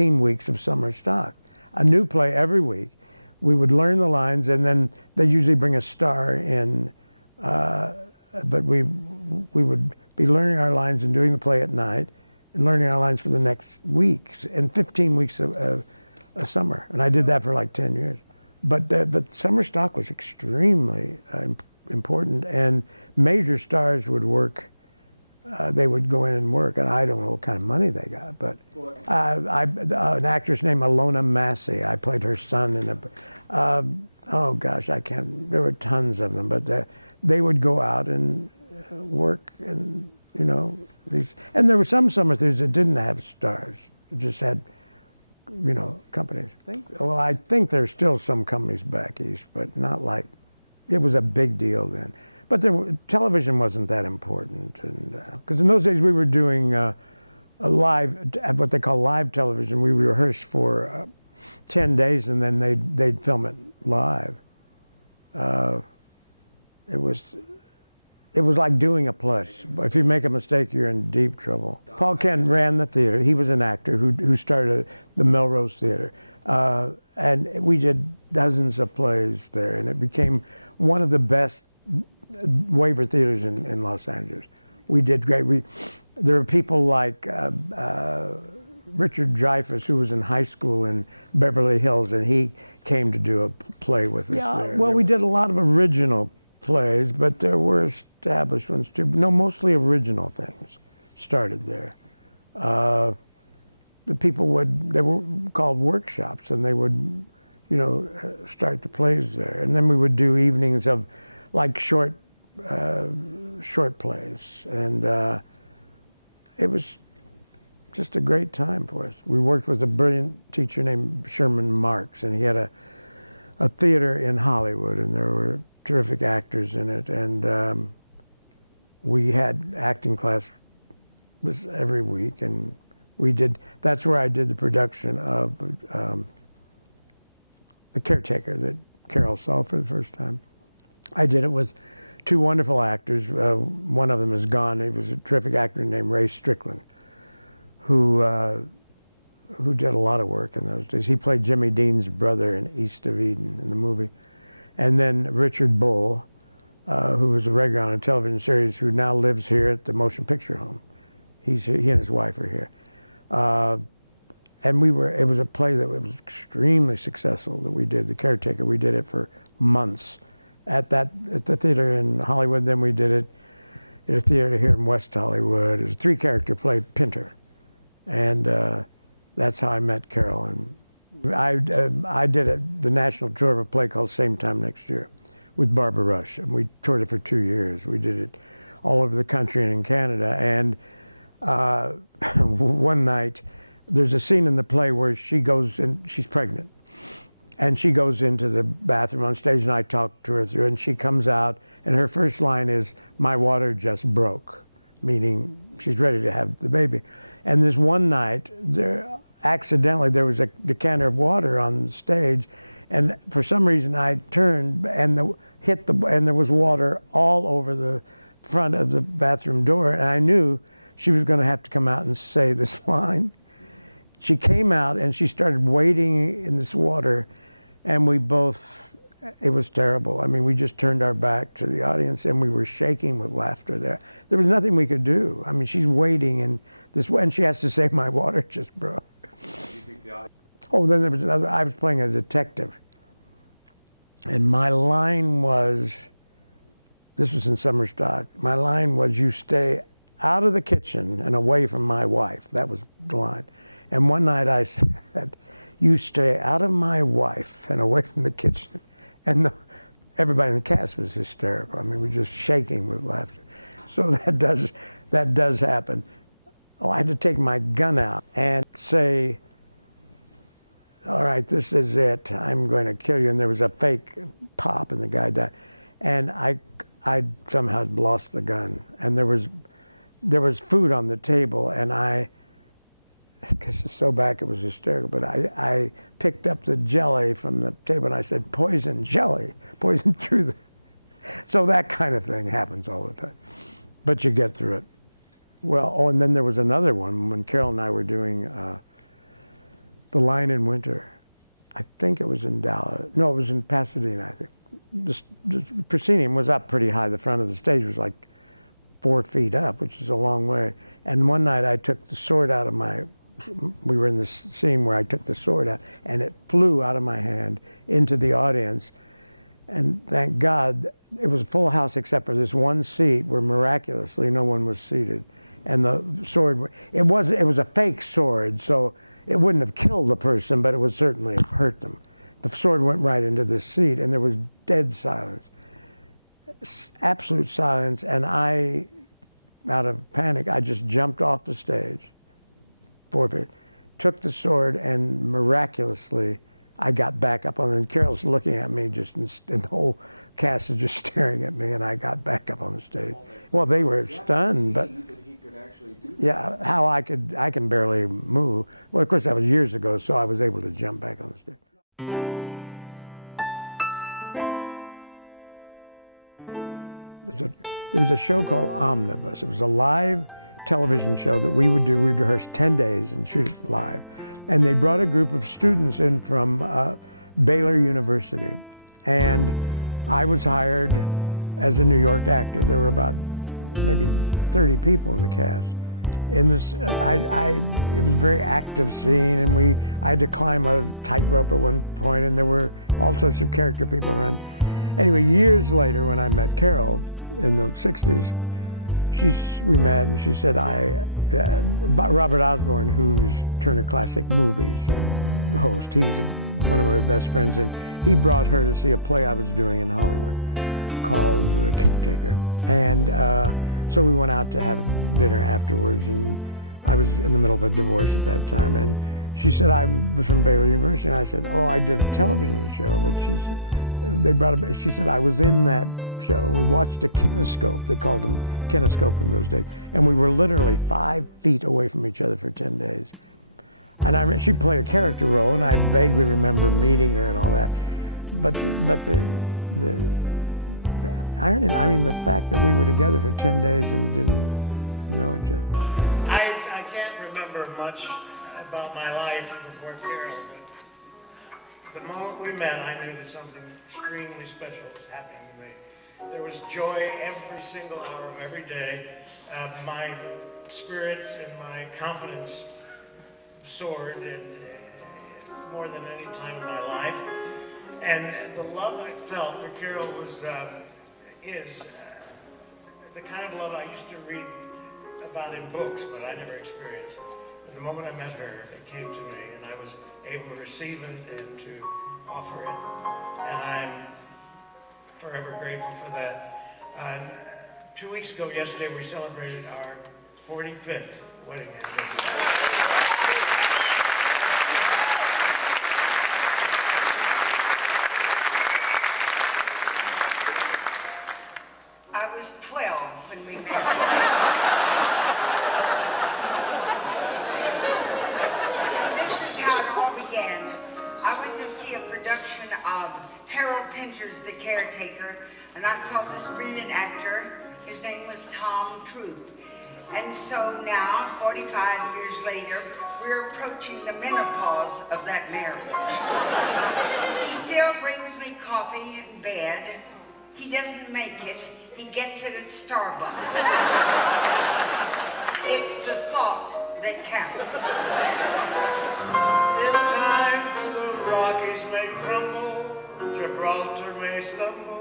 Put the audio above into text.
weeks of summer stock, a new play every week. We would learn the lines, and then they'd usually bring a star in, but we would be learning our lines and doing the play at night, and learning our lines for the next weeks, and 15 weeks of a summer. And I did that for like 10 years. But summer stock was extremely important, and major stars would work. They would go in and work, and I don't know what kind of money they got, but an actress named Alona Massey, I played her son in a, oh gosh, I can't, there were tons of them, but they would go out and work, and you know, and there were some summer theaters that didn't have stars, it just had, you know, companies. Well, I think there's still some companies back east, but not like, it was a big deal then. But television wasn't that important, and because in those days we were doing a live, what they call live television. We rehearsed for 10 days, and then they'd film it live. It was like doing a play. If you make a mistake, you're in deep trouble. Paul Kent ran the theater. He was an actor who started the Melrose Theater, and we did dozens of plays there, and it became one of the best waiver theaters in Los Angeles. We did great. There were people like Richard Dreyfuss, who was in high school in Beverly Hills, and he came to do a play with us there. Well, we did a lot of original plays, but there were established ones too. No, mostly original things started there. The people they were called workshops, and they would, you know, start the plays there. And then we would do evenings of like short plays, and it was just a great time for us. We worked with a brilliant teacher named Sherman Marks, and he had a theater in Hollywood, and there were terrific actors in it, and we had acting class every week, and that's where I did the production of The Caretaker that Carol saw for the first time. I did it with two wonderful actors. One of them is gone. He was a terrific actor named Ray Strickland, who did a lot of work in those days. He played Jimmy Dean's brother in East of Eden in the movie. And then Richard Bull, who was a regular on a television series, who now lives here at the Motion Picture Home. He and his wife are here. And it was a play that was extremely successful that we did, The Caretaker. We did it for months at the theater in Hollywood. Then we did it at a theater here in West Hollywood. It was a 3-character play, Pinter. And that's how I met Carol. And I did the national tour of a play called Same Time Next Year with Barbara Rush. And we toured it for 2 years. We did it all over the country and in Canada. And one night, there's a scene in the play where she goes and she's pregnant. And she goes into the bathroom on stage, and I talk to her through, and she comes out, and her first line is, "My water just broke," meaning she's ready to have the baby. And this one night, accidentally, there was a decanter of water on the stage, and for some reason, I turned and and there was water all over the front of the bathroom door, and I knew she was going to have to come out and say this line. She came out, and she started wading in this water, and it was terrible. I mean, we just turned our back to the audience, and we were shaking with laughter there. There was nothing we could do. I mean, she's wading in this, and she has to say, "My water just broke." Oh, then there was another, I was playing a detective, and my line was, this was in summer stock, my line was, "You stay out of the kitchen and away from my wife." That was the line. And one night I said, "You stay out of my wife and away from the kitchen." And everybody in the cast was hysterical. I mean, we were just shaking with laughter. So that does happen. Oh, I had to take my gun out and say, "All right, this is it. I'm going to kill you." And there was a fake pop, and the guy died. And I somehow lost the gun. And there was food on the table, and because it's so back, it was hysterical, but I picked up the jelly from the table, and I said, "Poison jelly, poison through the..." So that kind of thing happens all the time, but you get through it. Well, and then there was another one when Carol and I were doing The Line in Winter. I think it was in Dallas. No, it was in Pasadena, I think. The proscenium was up pretty high. The front of the stage was like 4 feet up, which is a long way. And one night I took the sword out of we were in this scene where I took the sword out, and it flew out of my hand into the audience. And thank God, it was a full house except for this one seat where miraculously no one was seated. And the sword, it was a fake sword, so it wouldn't have killed the person, but it would certainly have hurt them. The sword went right into this seat, and there was dead silence. Absolute silence, and I, out of panic, I just jumped off the stage, forfeit, took the sword, and miraculously, I got back up on it. And Carol's looking at me, and the whole cast is just staring at me, and I got back up on the stage. Well, they were stunned, but yeah, how I can barely move. Well, of course, that was years ago, so I was able to jump back on the stage. There was a show called Omnibus. It was a live television show that we would do. We would rehearse 10 days and shoot it live. And they brought a group of students in from Baylor University. And I was hired as a New York actor. There were about maybe 30 people in the cast. In this, it was a very active scene, and I had to climb a tightrope at one point, and there were all sorts of character people around. Anyway, years later, when I met Carol in the 60s, we met, and she said, Robert Osborne, who's Turner Classic Movies host, he was one of my best friends, and he brought her to see a play I was doing in Hollywood called The Caretaker. And so we went out to have dinner afterwards, and I was in the middle of a divorce at that time, and she said I was from Baylor University, and I said, oh, I did a television show, but she said I was in that show. We watched a kinescope. They called them kinescope in those days, and we were literally 5 feet away from each other for 10 days. And she played a character role, and I vaguely remember meeting her and all that. But the irony, I mean, the fact that we were together for 10 days and didn't know each other. I can't remember much about my life before Carol, but the moment we met, I knew that something extremely special was happening to me. There was joy every single hour of every day. My spirits and my confidence soared, and more than any time in my life. And the love I felt for Carol is the kind of love I used to read about in books, but I never experienced. And the moment I met her, it came to me, and I was able to receive it and to offer it. And I'm forever grateful for that. 2 weeks ago, yesterday, we celebrated our 45th wedding anniversary. I was 12 when we met. And this is how it all began. I went to see a production of Harold Pinter's The Caretaker, and I saw this brilliant actor. His name was Troupe. And so now, 45 years later, we're approaching the menopause of that marriage. He still brings me coffee in bed. He doesn't make it. He gets it at Starbucks. It's the thought that counts. In time, the Rockies may crumble, Gibraltar may stumble.